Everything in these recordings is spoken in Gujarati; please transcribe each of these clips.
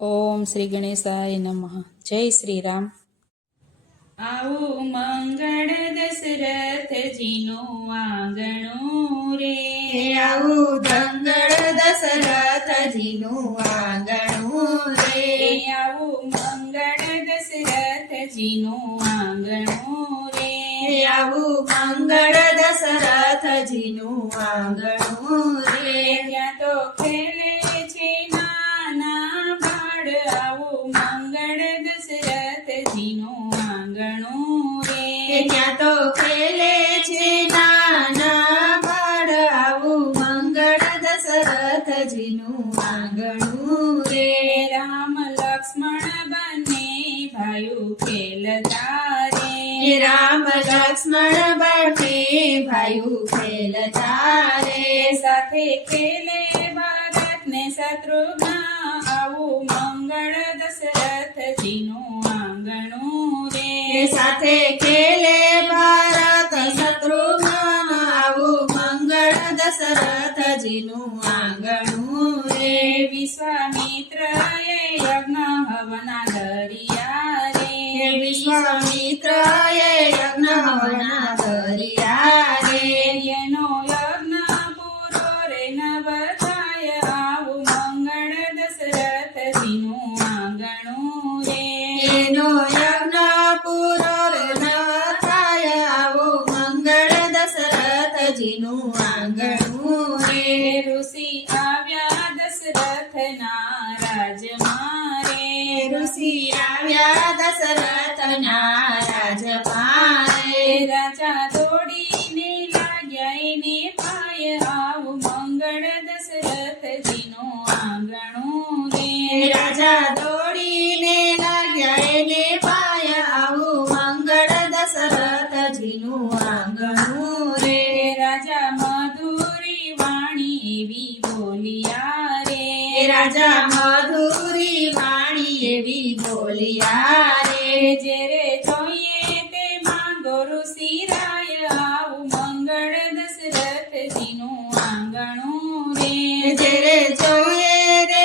ઓમ શ્રી ગણેશાય નમઃ. જય શ્રી રામ આવો મંગળ દશરથજીનું આંગણું રે. આવું દંગળ દશરથજીનું આંગણું રે. આવું આવું મંગળ દશરથજીનું આંગણું રે. ત્યાં તો ખેલે છે નાના બાળ. આવું મંગળ દશરથજીનું આંગણું રે. ત્યાં તો ખેલે ભાઈઓ ખેલ ચારે સાથે ખેલે ભારત ને શત્રુઘ્ન આવું મંગળ દશરથજીનું આંગણું રે સાથે ખેલે ભારત શત્રુઘ્ન આવું મંગળ દશરથજીનું આંગણું રે વિશ્વામિત્ર એ યજ્ઞ હવના દરિયા રે વિશ્વામિત્ર એ યજ્ઞ હવના દરિયા દશરથજીનું આંગણું રે. ઋષિ આવ્યા દશરથના રાજમાં રે ઋષિ આવ્યા દશરથના રે રાજા દોડીને લાગ્યા એને પાય આવ મંગળ દશરથજીનું આંગણું રે. રાજા દોડીને જોઈએ તે માંગો ઋષિરાય આવું મંગળ દશરથજીનું આંગણું રે. જેરે જોઈએ રે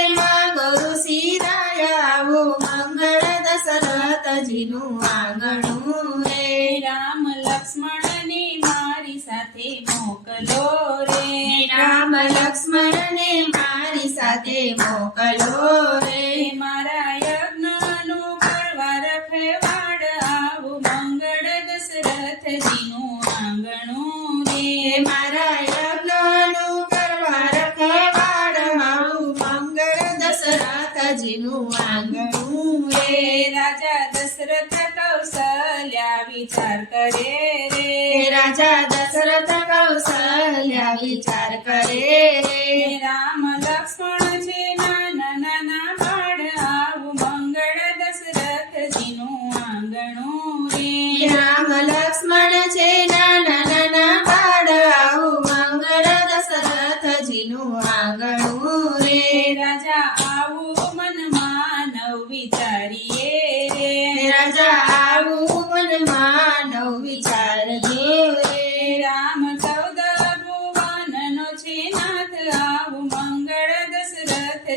આવું મંગળ દશરથજીનું આંગણું રે. રામ લક્ષ્મણને મારી સાથે મોકલો રે. રામ લક્ષ્મણને મારી સાથે મોકલો રે. મારા દશરથજીનું આંગણું રે રાજા દશરથ કૌશલ્યા વિચાર કરે રે રાજા દશરથ કૌશલ્યા વિચાર કરે રે રામ લક્ષ્મણ છે નાના નાના બાળ આવું મંગળ દશરથજીનું આંગણું રે રામ લક્ષ્મણ છે નાના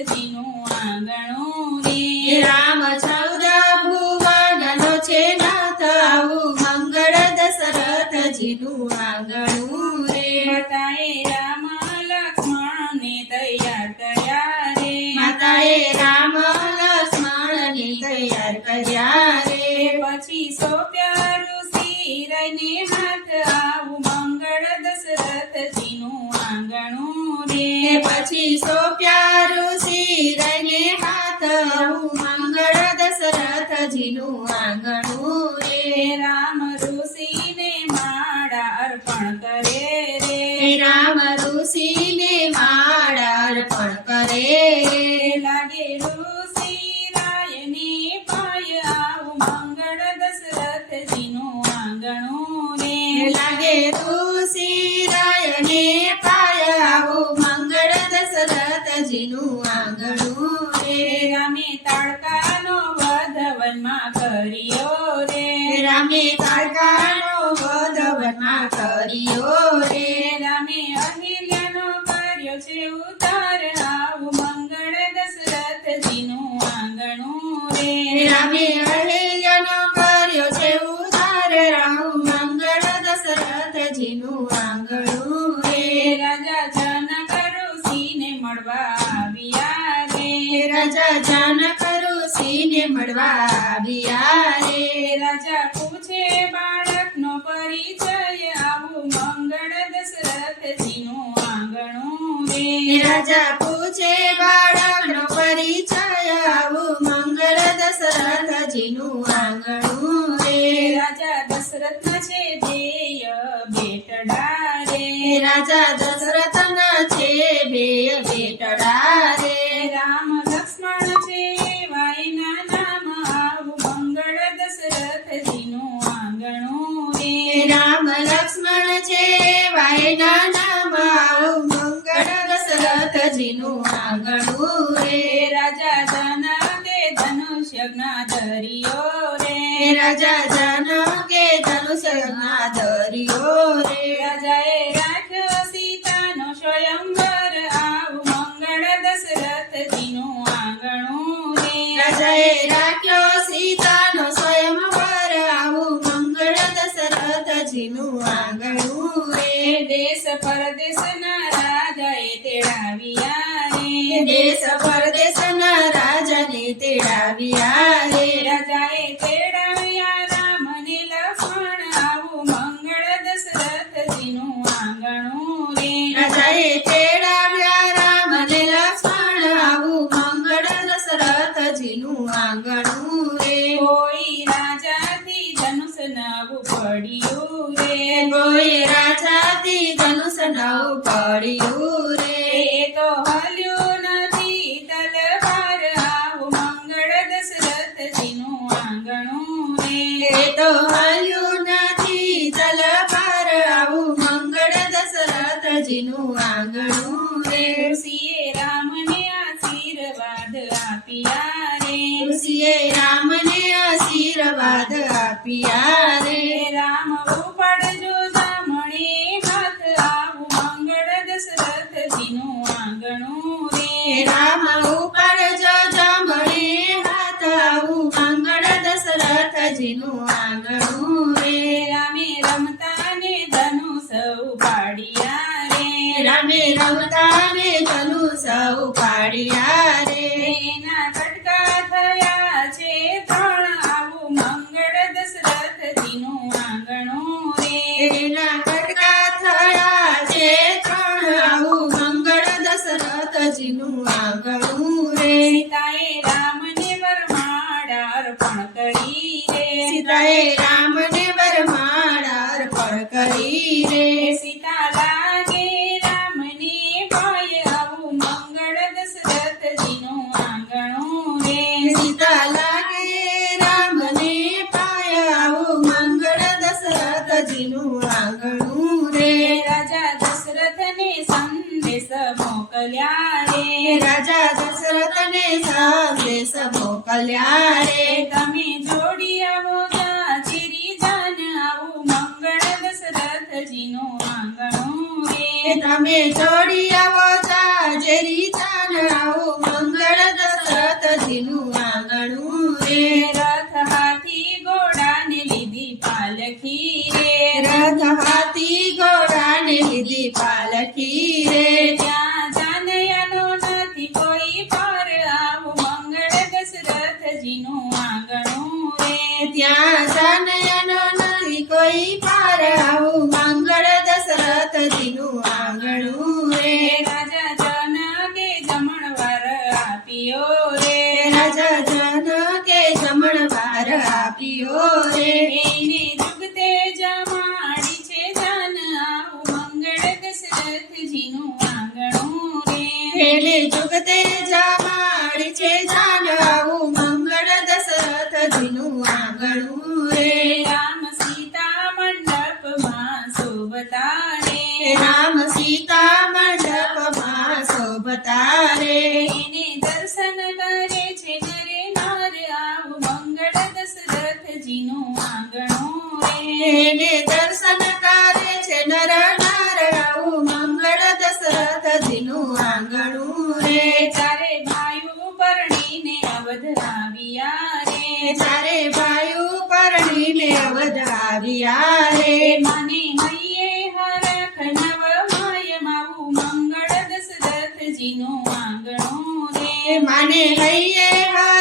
દશરથજીનું આંગણું રે. રામ ચૌદ ભુવનનો છે નાથ આવું મંગળ દશરથજીનું આંગણું રે. માતાએ રામ લક્ષ્મણને તૈયાર કર્યા રે. માતાએ રામ લક્ષ્મણને તૈયાર કર્યા રે. પછી સોપ્યા ઋષિ રહીને હાથ આવું મંગળ દશરથજીનું આંગણું રે. પછી સોપ્યા દશરથજીનું આંગણું રે રામ ઋષિને માળા અર્પણ કરે રે. રામ અમે મંગળ દશરથજીનું આંગણું રે. રામે અહિલ્યાનો કર્યો છે ઉતાર રાવ મંગળ દશરથજીનું રાજા જનક ઋષિને મળવા આવ્યા મળવા આવ્યા આંગણું રે રાજા પૂછે બાળકનો પરિચય આવું મંગળ દશરથજીનું આંગણું રે રાજા દશરથના છે ધ્યેય બેટડા રે રાજા દશરથના દશરથજીનું આંગણું રે. રાજા જનકે ધનુષ્ય જ્ઞાધર્યો રે. રાજા તેડાવ્યા રે રાજાએ તેડાવ્યા રામને આવું મંગળ દશરથજીનું આંગણું રે. રાજાએ તેડાવ્યા રામ અને આવું મંગળ દશરથજીનું આંગણું રે. કોઈ રાજાથી ધનુષ પડ્યું રે. કોઈ રાજાથી ધનુષ નવ પડ્યું રે. દશરથજીનું આંગણું રે. રામે રમતા ને ધનુષ ઉપાડ્યા રે. રામે રમતા ને ધનુષ ઉપાડ્યા રે. એના કટકા થયા છે ત્રણ આવું મંગળ દશરથજીનું આંગણું રે. એના કટકા થયા છે ત્રણ આવું મંગળ દશરથજીનું આંગણું મોકલ્યા રે તમે જોડી આવો જાચેરી જાન, આવું મંગળ દશરથજીનું આંગણો રે. તમે જોડી આવો જાજરી જાન, આવું આપ્યો રે એને જુગતે જમાડી છે જાન આવું મંગળ દશરથજીનું આંગણું રે. એને જુગતે જમાડી છે જાન આવું મંગળ દશરથજીનું આંગણું રે. રામ સીતા મંડપમાં શોભતા રે. રામ સીતા આવ્યા રે. ચારે ભાઈઓ પરણીને વધાવ્યા રે. મને હૈયે હરખ નવ માય માવું મંગળ દશરથજીનું આંગણું રે. આને હૈયે હરખ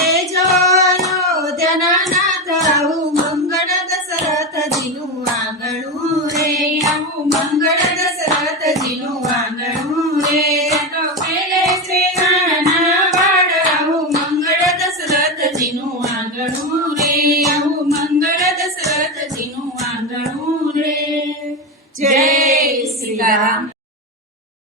है